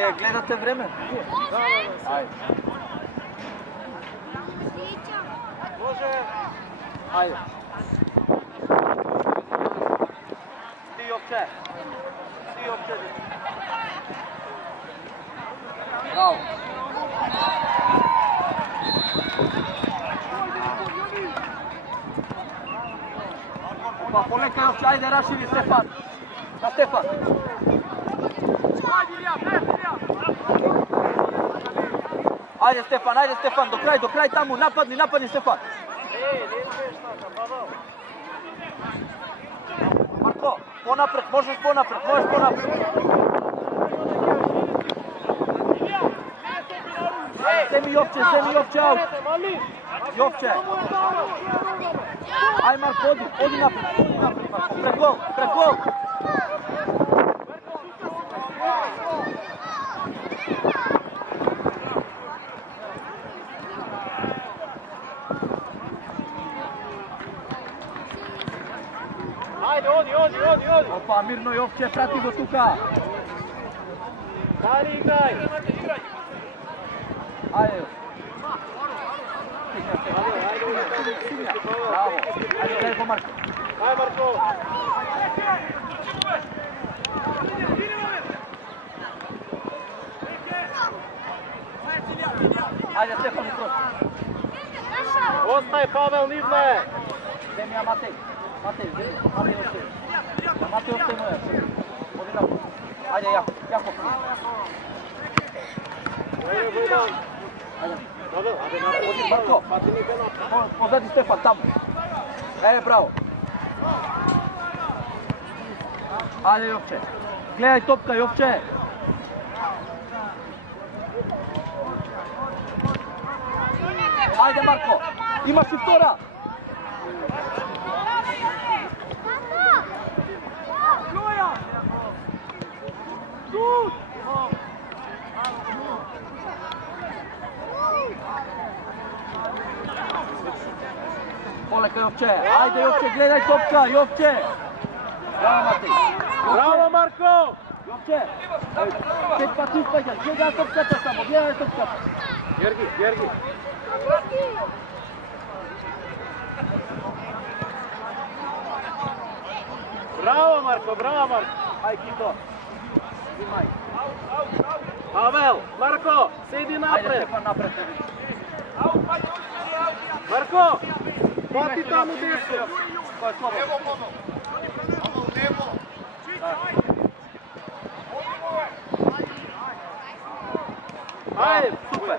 Вие гледате време? Ајде. Може. Ајде. Ти опче. Браво. Опа, полека Јовче, ајде рашири Стефан. На Стефан. Ајде Стефан, до крај таму, нападни Стефан. Марко, можеш понапред. Земи Јовче, аут. Јовче. Ај Марко, оди напред. Пред гол. Ајде, оди. Опа, мирно Јовче, прати го тука. Дали играј. Ајде. Браво. Ајде, гледај по Марко. Ајде, Марко. Ајде, Стефан и просто. Остај, Павел, нивне. Земи ја Матеј. Матеј остай му е. Оди напред. Ајде, Јаков. Оди, Марко. Позади Стефан, таму. Браво. Ајде, Јовче. Гледај топка, Јовче. Ајде, Марко. Имаш и втора. Полека Јовче, ајде Јовче, гледај топка, Јовче! Браво Матеј! Браво Марко! Јовче! 5 пати упаѓај, гледај топката само, гледај топката! Герги! Браво Марко! Ај Кито! Имај! Павел! Марко! Седи напред! Ајде Стефан напред! Марко! Пати таму десно! Кој е слободно? Небо! Ајде! Супер!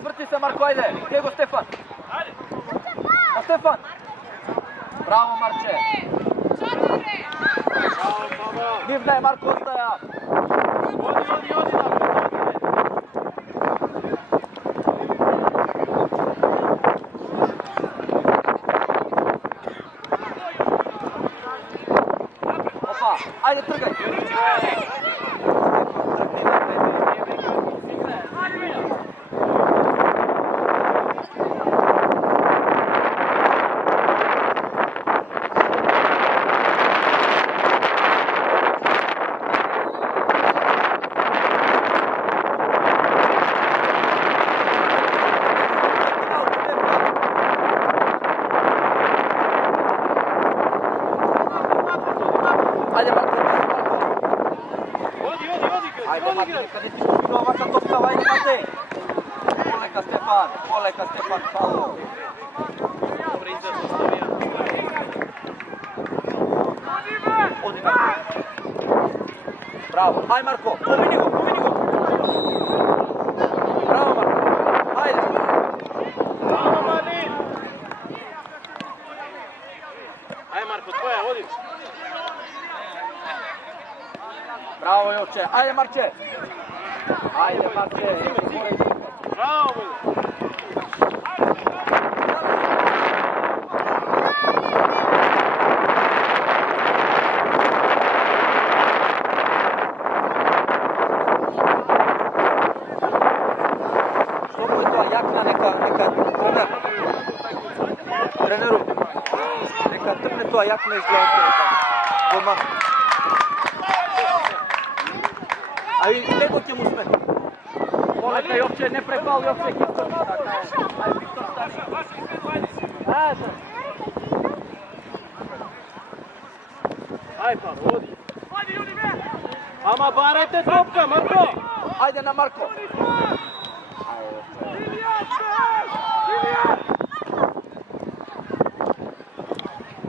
Сврти се Марко, ајде! Где го Стефан? На Стефан! Браво Марче! Браво Павел! Нивна е Марко, остаја! Оди напред! Ајде, тргај! Ајде, Марко! Ајде, Матеј, каде ти купила овака топка, ајде, Матеј! Полека Стефан, Павло! Добре, излез, оставија. Оди напред! Браво! Ај, Марко! Помини го! Браво, Марко! Ајде! Браво, Малин! Ајде, Марко, твоја, оди! Браво, Јовче! Ајде, Марче! Ајде, Марче! Браво! Тренеру, нека трне тоа јакно изгледа дома. А и него ќе му смети. Полека Јовче, не префал Јовче, Виктор. Ај, Виктор стани. Ај па, води. Ама барајте топка, Марко. Ајде на Марко.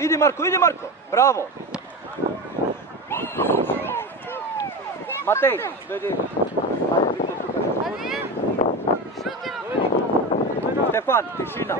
Иди Марко, иди Марко. Браво. Матеј, дојди. Стефан, тишина.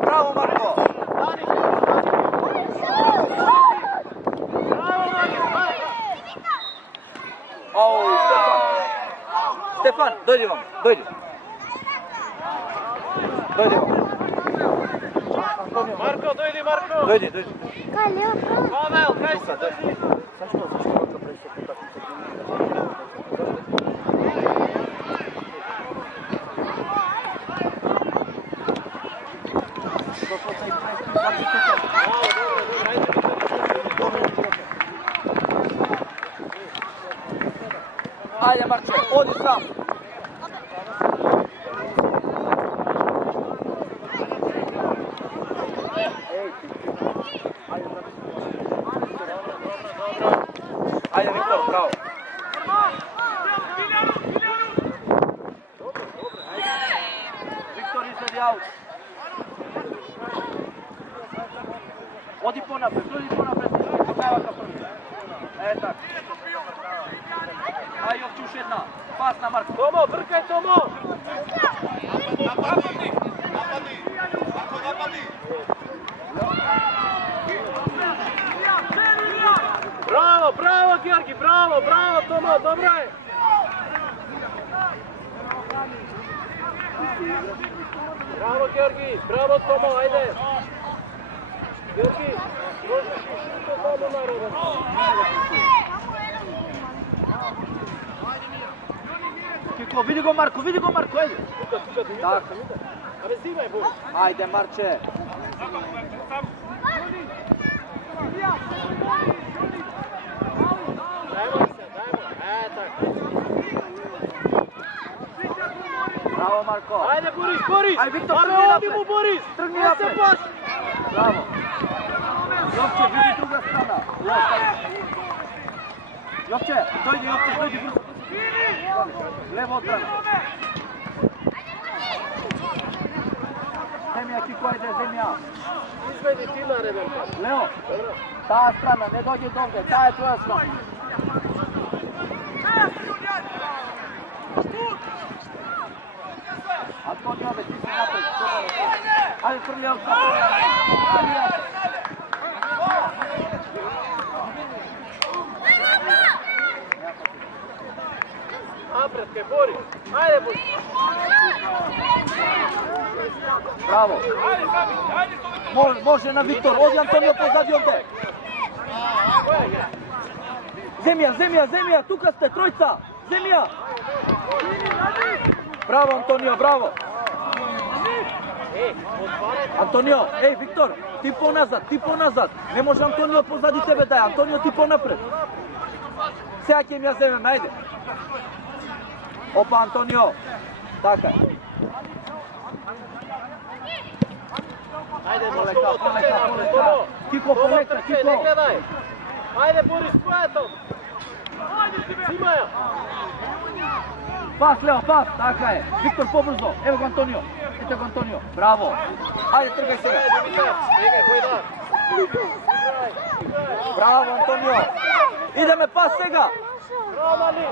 Браво Марко. Оу, Стефан, дојди вам, дојди. Дојди вам. Марко, дојди, Марко. Дојди, дојди. Павел, кај си, дојди. Зашто вака преше Ајде Марче, оди сам. Ајде Виктор, браво. Виктор изледи аут. Оди понапред, покава ка први. Е така. Ај Јовче уште една. Пас на Марко. Томо, бркај Томо. Напади. Марко, напади. Браво, браво, Георги, браво, браво, Томо, добро е. Браво, Георги, браво, Томо, ајде. Георги, можеш и шуто само народен. Кико, види го Марко, ајде. Тука, Так. Абе, зимај, Бог. Ајде Марче. Дајмо се, дајмо. Е, така. Браво Марко. Ајде, Борис. Ај, Виктор, Абе, тргни оди напред. му, Борис. Тргни Не се напред. плаши. Браво. Јовче, види друга страна. Јовче, дојди. Лево отбрана. Земја, Кико, ајде, земја. Изведи ти нареден пат. Лео, таа страна, не дојди до овде, таа е твоја страна. Антонио, бе, ти си напред. Ајде, фрли овде. Напред, кај Борис. Ајде, Борис. Браво. Може на Виктор, оди Антонио позади овде. Земја, тука сте, тројца. Земја. Браво Антонио, браво. Антонио, еј Виктор, ти поназад. Не може Антонио позади тебе да е, Антонио ти понапред. Сега ќе ми ја земеме, ајде. Опа Антонио. Така е. Ајде, Полека. Кико, Томо, полека, трчај, Кико. не гледај. Ајде, Борис, твоја Том. Зимај ја. Пас, Лео, пас, така е. Виктор, побрзо. Ево го Антонио. Ете го Антонио. Браво. Ајде, тргај сега. Бегај, кој да. Браво, Антонио. Идеме пас сега. Браво, Мали.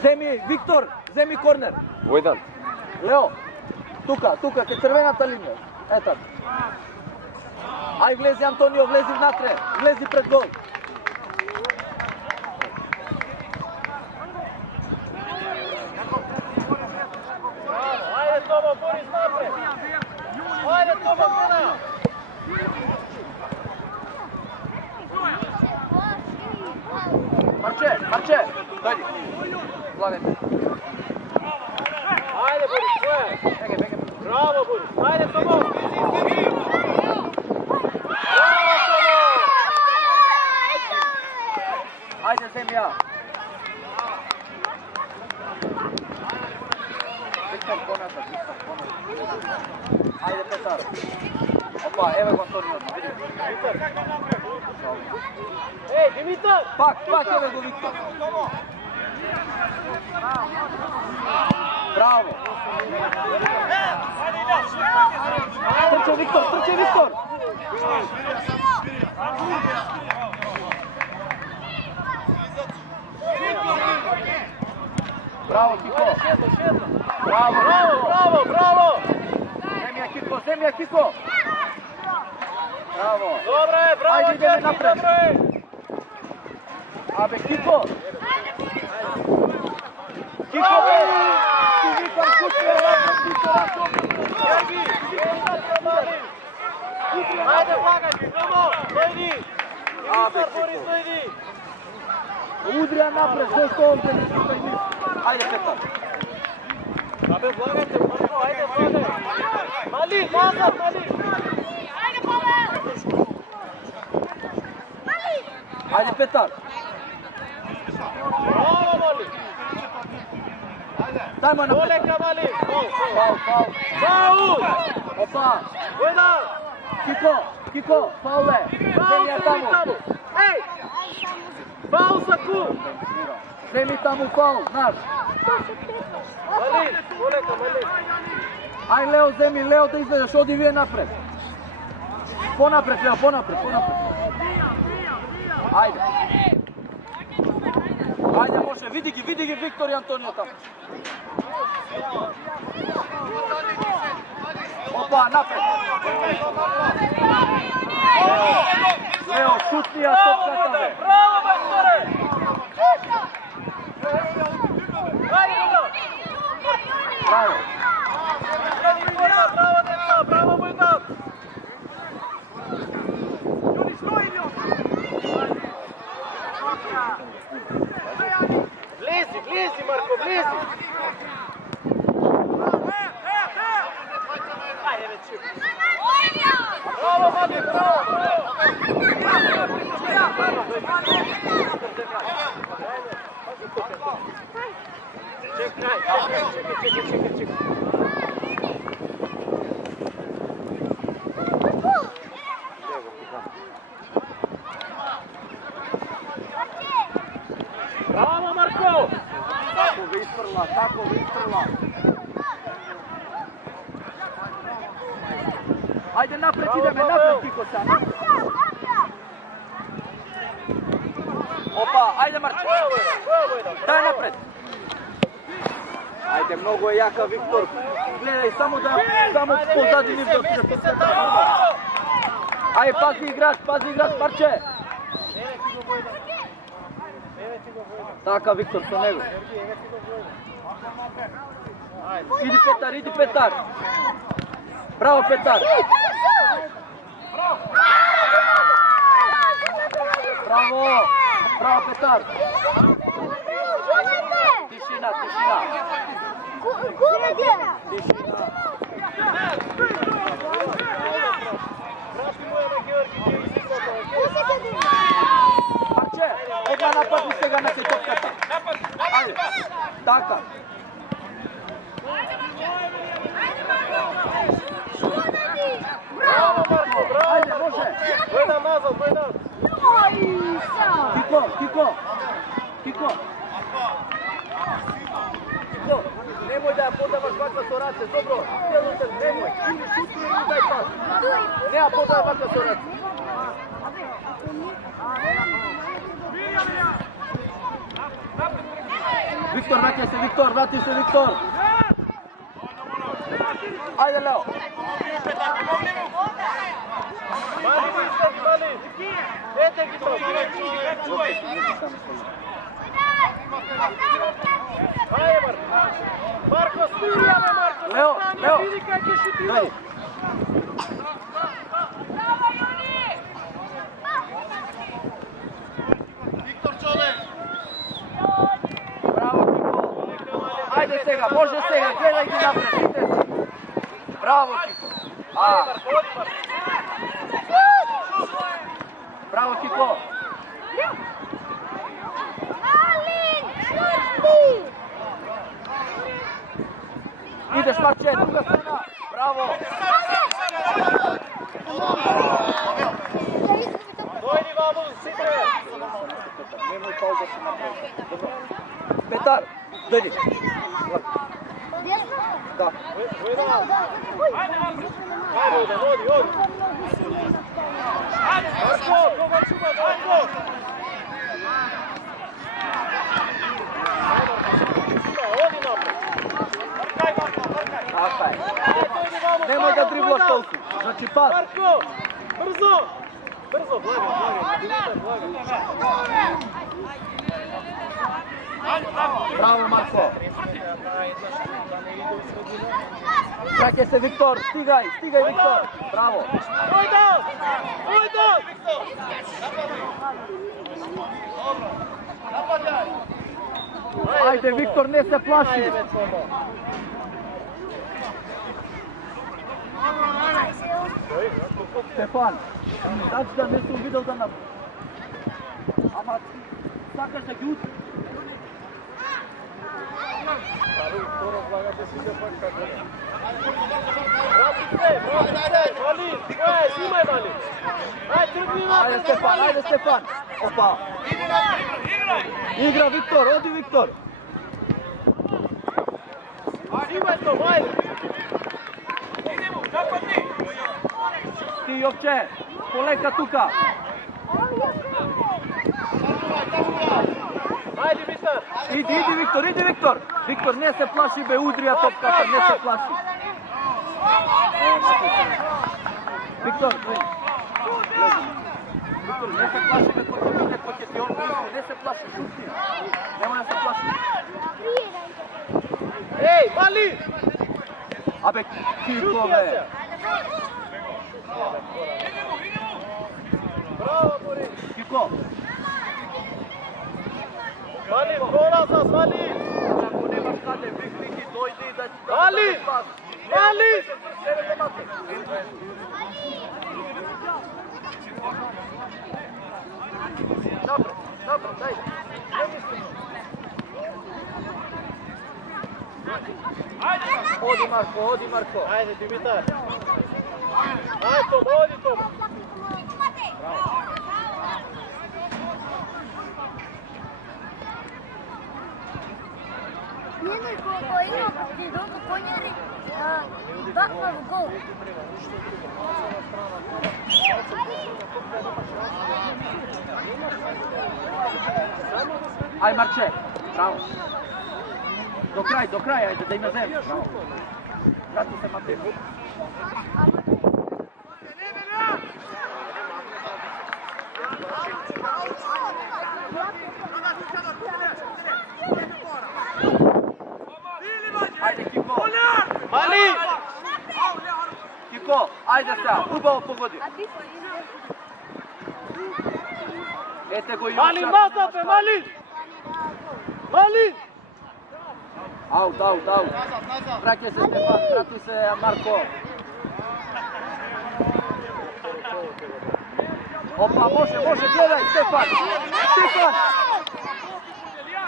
Земи, Виктор, земи корнер. Војдан. Лео, тука, кај црвената линија. Ета. Ај, влези Антонио, влези внатре. Влези пред гол. Ајде, Томо, Борис, напред. Ајде, Томо, гледај. Марче. Дојди. Славен. Ајде, Борис, твоја. Браво, Борис. Ајде, Томо. Браво, Томо. Ајде, земја. Виктор, понатат. Ајде, Петар. Опа, еве го Антонио. Димитар. Еј, Димитар. Пак, еве го Виктор. Браво. Трче Виктор. Браво, Кико. Браво. Земја, Кико. Браво. Добре, браво, Ајде, идеме Ќерки, напред. добре. Абе, Кико. Кико, бе. Ти викам куче, Ќерки, ајде, влагај, Томо, дојди. Димитар, Борис, дојди. Удрија напред, зашто овде не шукај низ. Ајде, Петар. Абе, влагајте, Марко, ајде, влагај. Мали, назад, Мали. Ајде, Петар. Браво, Мали. Дајмо на Петар. Олека, Мали. Фаул. Опа. Дојда. Кико, фауле. Земја таму. Еј! Фаул за Ку. Земи таму фаул, наш. Мали, олека, Мали. Ај, Лео, земи, Лео да излезеш, оди вие напред. Понапред, Лео, понапред. Ајде. Ајде, може, види ги Виктор и Антонио таму. Опа, напред. Лео, шутнија топката, бе. Браво, Бекторе! Ајде, Лео! Браво. Браво, деца, браво, Бојдан! Влези, Марко, влези! Ајде, вече! Браво, Мади, браво! Чекај! Браво, Марко! Како ви испрла. Ајде, напред идеме, Кико са. Опа, ајде, Марче. Дај напред. Ајде, многу е јака Виктор. Гледај, само позади нив да се посета. Ајде, пази играч, Марче. Така, Виктор, со него. Иди, Петар. Браво, Петар. Браво, Петар. Тишина. Марче, одма нападни сега на топката. Ајде, така. Браво, Марко, браво! Ајде, може. Бојдан назад, Бојдан! Кико. Немој да ја подаваш вака со раце, добро. Немој. Или шути или дај пас. Не ја подаваш вака со раце. Виктор, врати се, Виктор. Ајде, Лео. Мали! Ете ги тоа! Ајде, Марко! Марко, стијаме, Марко! Лео! Види кај ќе шутира! Виктор човек! сега, гледај ги напред, сите си. Браво, Чико. Браво, Чико. Идеш, Марче, друга страна. Браво. Дојди ваму, сите. Немој пауза си направи. Добро. Петар, дојди. Да. Ајде, оди. Марко, кога чува, Марко? Оди напред. Така е. Немој да дриблаш толку. Значи пас. Марко, брзо, благо. Браво, Марко. Чакај се, Виктор. Стигај, Виктор. Браво. Ојде! Ајде, Виктор, не се плаши. Стефан, значи да не сум видел да направи. Ама сакаш да ги учи. Ајде, Стефан. Опа. Игра, Виктор, оди, Виктор. Ти, Јовче, полека тука. Ајде, Виктор. Иди, Виктор. Виктор, не се плаши, бе, удрија топката, не се плаши. Виктор, не се плаши, бе, кој ќе биде, кој ќе ти он, не се плаши, шути. Нема да се плаши. Еј, Мали! Абе, Кико, бе. Браво, Борис! Кико. Мали, пролаза, Мали! Ако немаш каде, викни, дојди да ти да Мали! пас. Мали! Добро, дај. Не мислим. Оди, Марко. Ајде, Димитар. Ајде, Тома, оди, Тома. Ние кога има партидот, конјари бакна во гол. Ај, Марче. Браво. До крај, ајде да има земја. Браво. Врати се, Матеј. Ајде, Кико. Мали! Кико, ајде сега, убаво погоди. Ете го Јовче. Мали, назад, бе, Мали! Мали! Аут. Враќај се, Стефан, врати се, Марко. Опа, може, гледај, Стефан!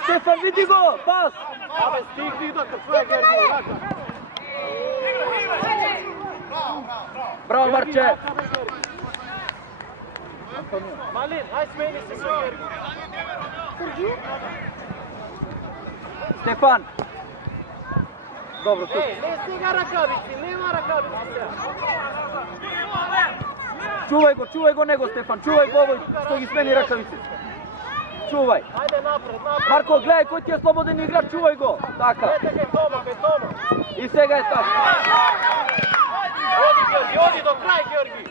Стефан, види го, пас! Абе, стигни до кафе, Герги, рака. Браво, Марче! Малин, ај смени се со Герги. Стефан! Добро, тук. Еј, не стига ракавици, нема ракавици сега. Чувај го него, Стефан, чувај го овој што ги смени ракавици. Чувај. Ајде напред. Марко, гледај кој ти е слободен играч, чувај го. Така. Ете ке Тома. И сега е така. Оди, Георги, оди до крај, Георги.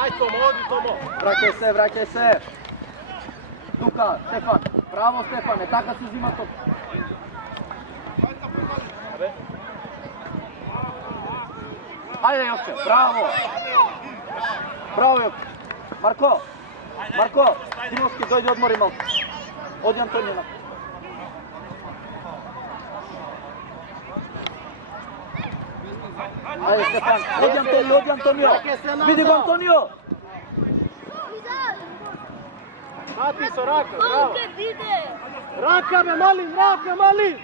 Ајде, Тома, оди, Тома. Враќај се. Тука, Стефан. Браво, Стефане, така се взима топ. Ајде, Јовче, браво, Јовче. Марко! Марко! Тимовски, дојди одмори малку. Оди Антонио напред. Ајде Стефан, оди Антонио. Види го Антонио. Мати со рака, браво. Колке биде! Рака бе, Малин, рака, Малин.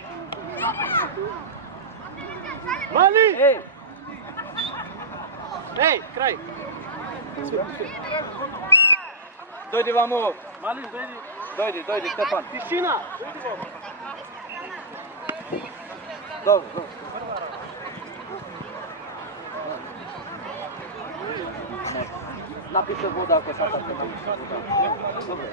Малин! Еј, Еј, крај. дојди вамо. Малин, дојди, Стефан. Тишина. Добро. Напише вода ако сакате. Добре.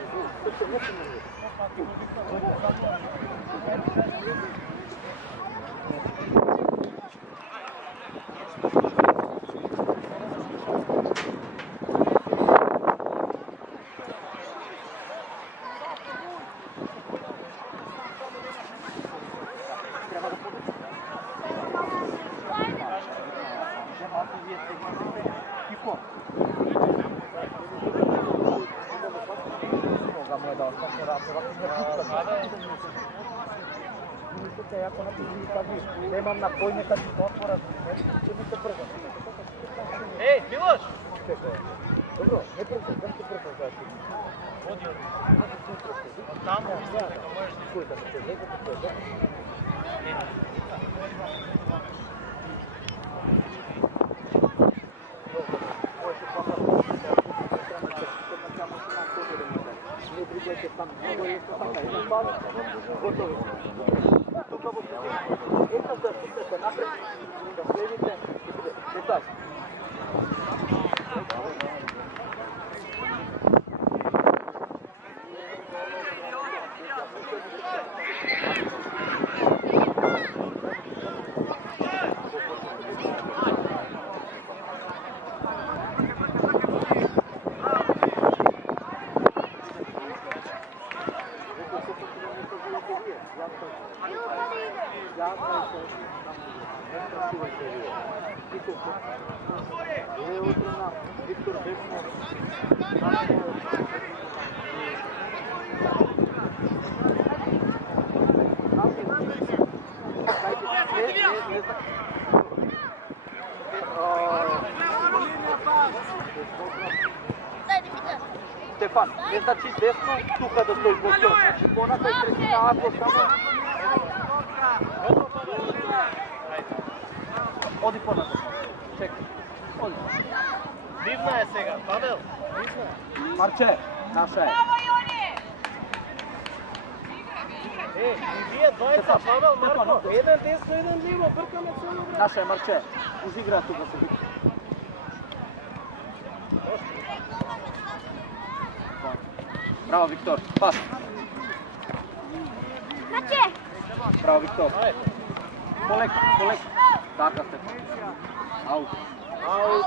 Немам на кој нека ти отвора, ќе ми се брза. Еј, Милош. Добро, не прво, дам ти прво за ти. Оди од таму, мислам дека можеш да Кој да се влезе, тука во една да напред, да следите, детај. Стефан, не значи десно, тука да стоиш во стој. Значи понатај тресина, ако само... Оди понатај. Чекай. Оди. Дивна е сега, Павел. Марче, наша е. Е, и вие двајца, Павел, Марко. Стефан, Еден десно, еден ливо, бркаме цело време. Наша е, Марче. Узигра тука се бити. Браво, Виктор. Пас. Маче! Браво, Виктор. Ајде. Полек. Така, Стефан. Аут. Аут.